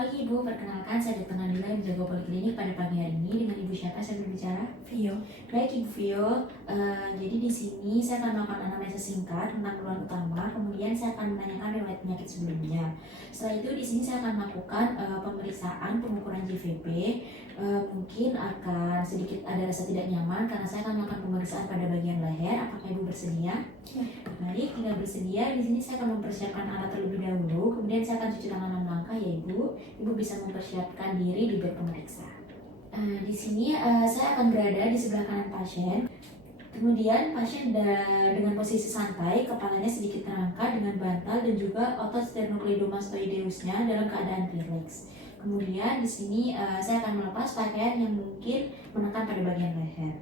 pagi Ibu, perkenalkan saya Dr. Nabila yang menjaga poliklinik pada pagi hari ini. Dengan Ibu siapa saya berbicara? Vio. Baik Ibu Vio, jadi di sini saya akan melakukan anamnesa singkat tentang keluhan utama, kemudian saya akan menanyakan riwayat penyakit sebelumnya. Setelah itu di sini saya akan melakukan pemeriksaan pengukuran JVP. Mungkin akan sedikit ada rasa tidak nyaman karena saya akan melakukan pemeriksaan pada bagian leher. Apakah Ibu bersedia? Ya. Baik, tinggal bersedia. Di sini saya akan mempersiapkan alat terlebih dahulu, kemudian saya akan cuci tangan 6 langkah ya Ibu. Ibu bisa mempersiapkan diri di bed pemeriksa. Di sini saya akan berada di sebelah kanan pasien. Kemudian pasien dengan posisi santai, kepalanya sedikit terangkat dengan bantal dan juga otot sternocleidomastoideusnya dalam keadaan rileks. Kemudian di sini saya akan melepas pakaian yang mungkin menekan pada bagian leher.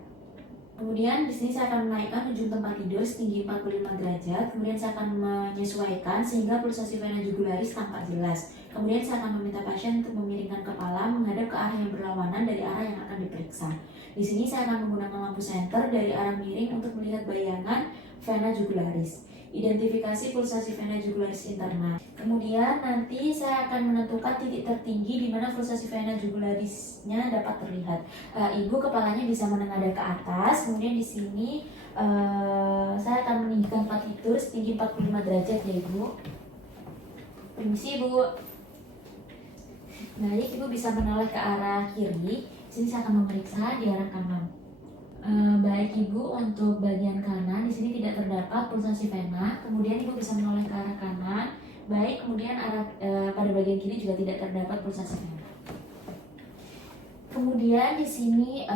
Kemudian di sini saya akan menaikkan ujung tempat tidur setinggi 45 derajat. Kemudian saya akan menyesuaikan sehingga pulsasi vena jugularis tampak jelas. Kemudian saya akan meminta pasien untuk memiringkan kepala menghadap ke arah yang berlawanan dari arah yang akan diperiksa. Di sini saya akan menggunakan lampu senter dari arah miring untuk melihat bayangan vena jugularis. Identifikasi pulsasi vena jugularis internal. Kemudian nanti saya akan menentukan titik tertinggi di mana pulsasi vena jugularisnya dapat terlihat. Ibu kepalanya bisa menengadah ke atas. Kemudian di sini saya akan meninggikan tempat tidur setinggi 45 derajat ya Ibu. Permisi Ibu. Baik, Ibu bisa menoleh ke arah kiri. Di sini saya akan memeriksa di arah kanan. Baik Ibu, untuk bagian kanan di sini tidak terdapat pulsasi vena. Kemudian Ibu bisa menoleh ke arah kanan. Baik, kemudian pada bagian kiri juga tidak terdapat pulsasi vena. Kemudian di sini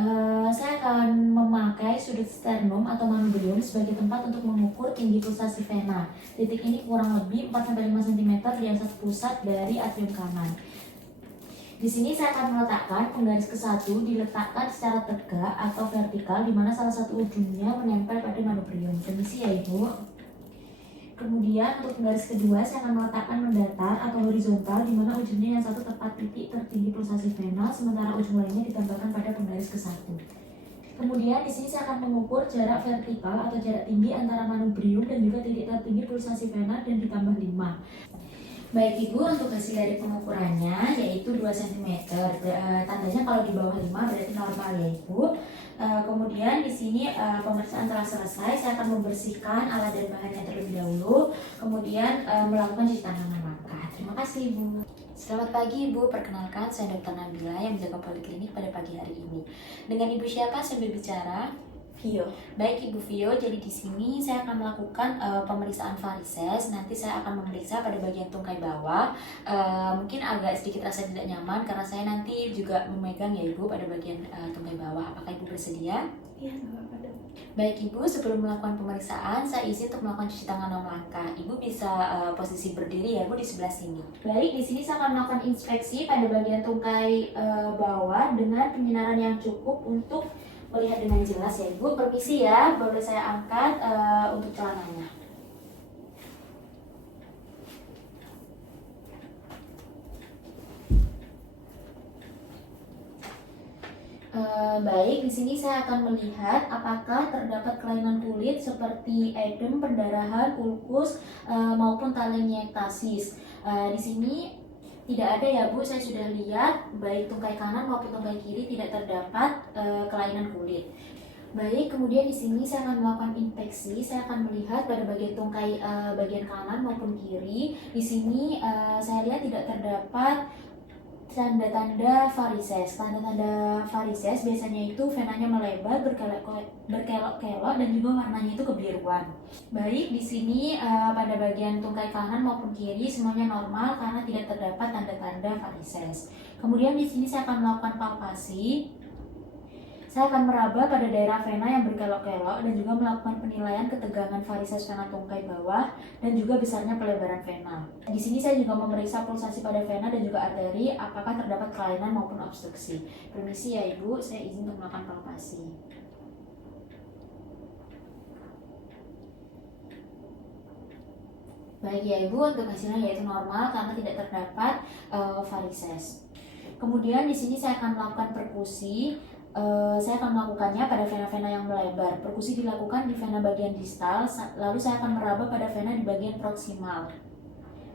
saya akan memakai sudut sternum atau manubrium sebagai tempat untuk mengukur tinggi pulsasi vena. Titik ini kurang lebih 4-5 cm di atas pusat dari atrium kanan. Di sini saya akan meletakkan penggaris ke-1 diletakkan secara tegak atau vertikal di mana salah satu ujungnya menempel pada manubrium. Permisi ya Ibu. Kemudian untuk penggaris kedua saya akan meletakkan mendatar atau horizontal di mana ujungnya yang satu tepat titik tertinggi pulsasi vena, sementara ujung lainnya ditambahkan pada penggaris ke-1. Kemudian di sini saya akan mengukur jarak vertikal atau jarak tinggi antara manubrium dan juga titik tertinggi pulsasi vena dan ditambah 5. Baik Ibu, untuk hasil dari pengukurannya yaitu 2 cm. Tandanya kalau di bawah 5 berarti normal ya Ibu. Kemudian di sini pemeriksaan telah selesai. Saya akan membersihkan alat dan bahannya terlebih dahulu. Kemudian melakukan cuci tangan 6 langkah. Terima kasih Ibu. Selamat pagi Ibu, perkenalkan saya Dr. Nabila yang menjaga poliklinik pada pagi hari ini. Dengan Ibu siapa saya berbicara? Vio. Baik Ibu Vio, jadi di sini saya akan melakukan pemeriksaan varises. Nanti saya akan memeriksa pada bagian tungkai bawah. Mungkin agak sedikit rasa tidak nyaman karena saya nanti juga memegang ya Ibu pada bagian tungkai bawah. Apakah Ibu bersedia? Iya, nggak apa-apa. Baik Ibu, sebelum melakukan pemeriksaan, saya izin untuk melakukan cuci tangan 6 langkah. Ibu bisa posisi berdiri ya Ibu di sebelah sini. Baik, di sini saya akan melakukan inspeksi pada bagian tungkai bawah dengan penyinaran yang cukup untuk melihat dengan jelas ya Ibu. Permisi ya, boleh saya angkat untuk celananya. Baik, di sini saya akan melihat apakah terdapat kelainan kulit seperti edem, perdarahan, ulkus maupun telangiektasis. Di sini tidak ada ya Bu, saya sudah lihat baik tungkai kanan maupun tungkai kiri tidak terdapat kelainan kulit. Baik, kemudian di sini saya akan melakukan inspeksi. Saya akan melihat pada bagian tungkai bagian kanan maupun kiri. Di sini saya lihat tidak terdapat tanda-tanda varises. Tanda-tanda varises biasanya itu venanya melebar, berkelok-kelok dan juga warnanya itu kebiruan. Baik, di sini pada bagian tungkai kanan maupun kiri semuanya normal karena tidak terdapat tanda-tanda varises. Kemudian di sini saya akan melakukan palpasi. Saya akan meraba pada daerah vena yang berkelok-kelok dan juga melakukan penilaian ketegangan varises vena tungkai bawah dan juga besarnya pelebaran vena. Di sini saya juga memeriksa pulsasi pada vena dan juga arteri apakah terdapat kelainan maupun obstruksi. Permisi ya Ibu, saya izin untuk melakukan palpasi. Baik ya Ibu, untuk hasilnya yaitu normal karena tidak terdapat varises. Kemudian di sini saya akan melakukan perkusi. Saya akan melakukannya pada vena-vena yang melebar. Perkusi dilakukan di vena bagian distal, lalu saya akan meraba pada vena di bagian proksimal.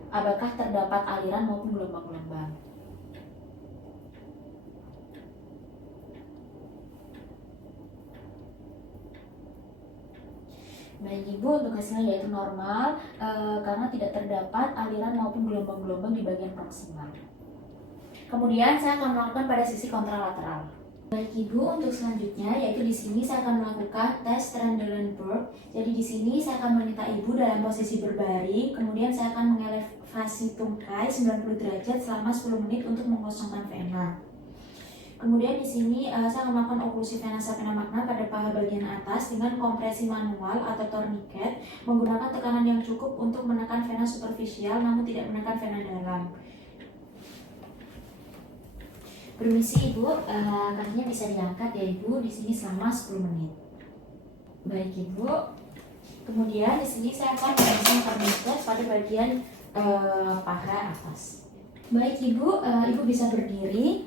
Apakah terdapat aliran maupun gelombang-gelombang? Baik Ibu, untuk hasilnya yaitu normal karena tidak terdapat aliran maupun gelombang-gelombang di bagian proksimal. Kemudian saya akan melakukan pada sisi kontralateral. Baik Ibu, untuk selanjutnya yaitu di sini saya akan melakukan tes Trendelenburg. Jadi di sini saya akan meminta Ibu dalam posisi berbaring, kemudian saya akan mengelevasi tungkai 90 derajat selama 10 menit untuk mengosongkan vena. Kemudian di sini saya akan melakukan oklusi vena sapena magna pada paha bagian atas dengan kompresi manual atau tourniquet menggunakan tekanan yang cukup untuk menekan vena superficial namun tidak menekan vena dalam. Permisi Ibu, kakinya bisa diangkat ya Ibu di sini selama 10 menit. Baik Ibu. Kemudian di sini saya akan memasang tourniquet pada bagian paha atas. Baik Ibu, Ibu bisa berdiri.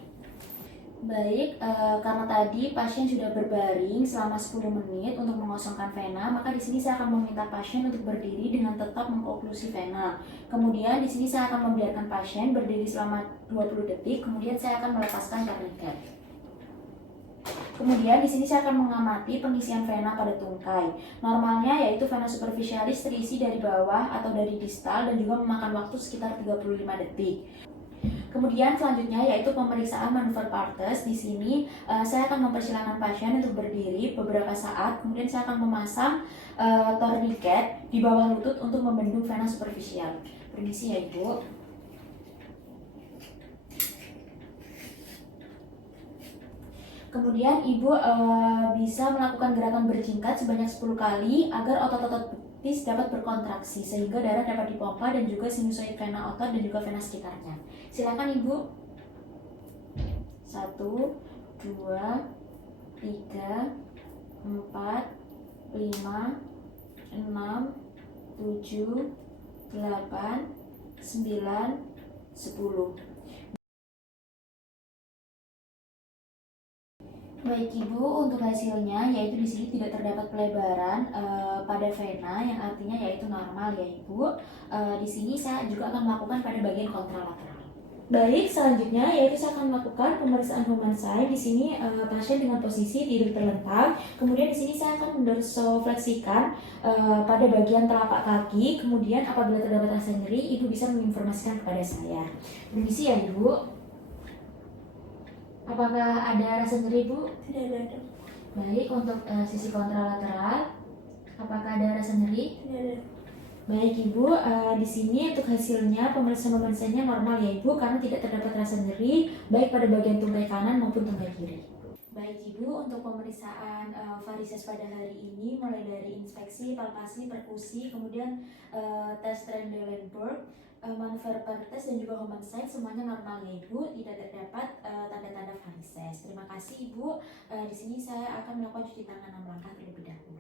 Baik, karena tadi pasien sudah berbaring selama 10 menit untuk mengosongkan vena, maka di sini saya akan meminta pasien untuk berdiri dengan tetap mengoklusi vena. Kemudian di sini saya akan membiarkan pasien berdiri selama 20 detik, kemudian saya akan melepaskan tourniquet. Kemudian di sini saya akan mengamati pengisian vena pada tungkai. Normalnya yaitu vena superficialis terisi dari bawah atau dari distal dan juga memakan waktu sekitar 35 detik. Kemudian selanjutnya yaitu pemeriksaan manuver partes. Di sini saya akan mempersilahkan pasien untuk berdiri beberapa saat. Kemudian saya akan memasang tourniquet di bawah lutut untuk membendung vena superficial. Permisi ya Ibu. Kemudian Ibu bisa melakukan gerakan berjingkat sebanyak 10 kali agar otot-otot betis dapat berkontraksi sehingga darah dapat dipompa dan juga sinusoid vena otot dan juga vena sekitarnya. Silakan Ibu. 1, 2, 3, 4, 5, 6, 7, 8, 9, 10. Baik Ibu, untuk hasilnya yaitu di sini tidak terdapat pelebaran pada vena yang artinya yaitu normal ya Ibu. Di sini saya juga akan melakukan pada bagian kontralateral. Baik, selanjutnya yaitu saya akan melakukan pemeriksaan Homanside. Di sini pasien dengan posisi tidur terlentang. Kemudian di sini saya akan mendorsofleksikan pada bagian telapak kaki. Kemudian apabila terdapat rasa nyeri, Ibu bisa menginformasikan kepada saya. Permisi ya Ibu. Apakah ada rasa nyeri Bu? Tidak ada. Baik, untuk sisi kontralateral, apakah ada rasa nyeri? Tidak ada. Baik Ibu, di sini untuk hasilnya pemeriksaannya normal ya Ibu karena tidak terdapat rasa nyeri baik pada bagian tungkai kanan maupun tungkai kiri. Baik Ibu, untuk pemeriksaan varises pada hari ini mulai dari inspeksi, palpasi, perkusi, kemudian tes Trendelenburg, manuver partes dan juga Homanside semuanya normal ya Ibu, tidak terdapat tanda-tanda varises. Terima kasih Ibu. Di sini saya akan melakukan cuci tangan 6 langkah terlebih dahulu.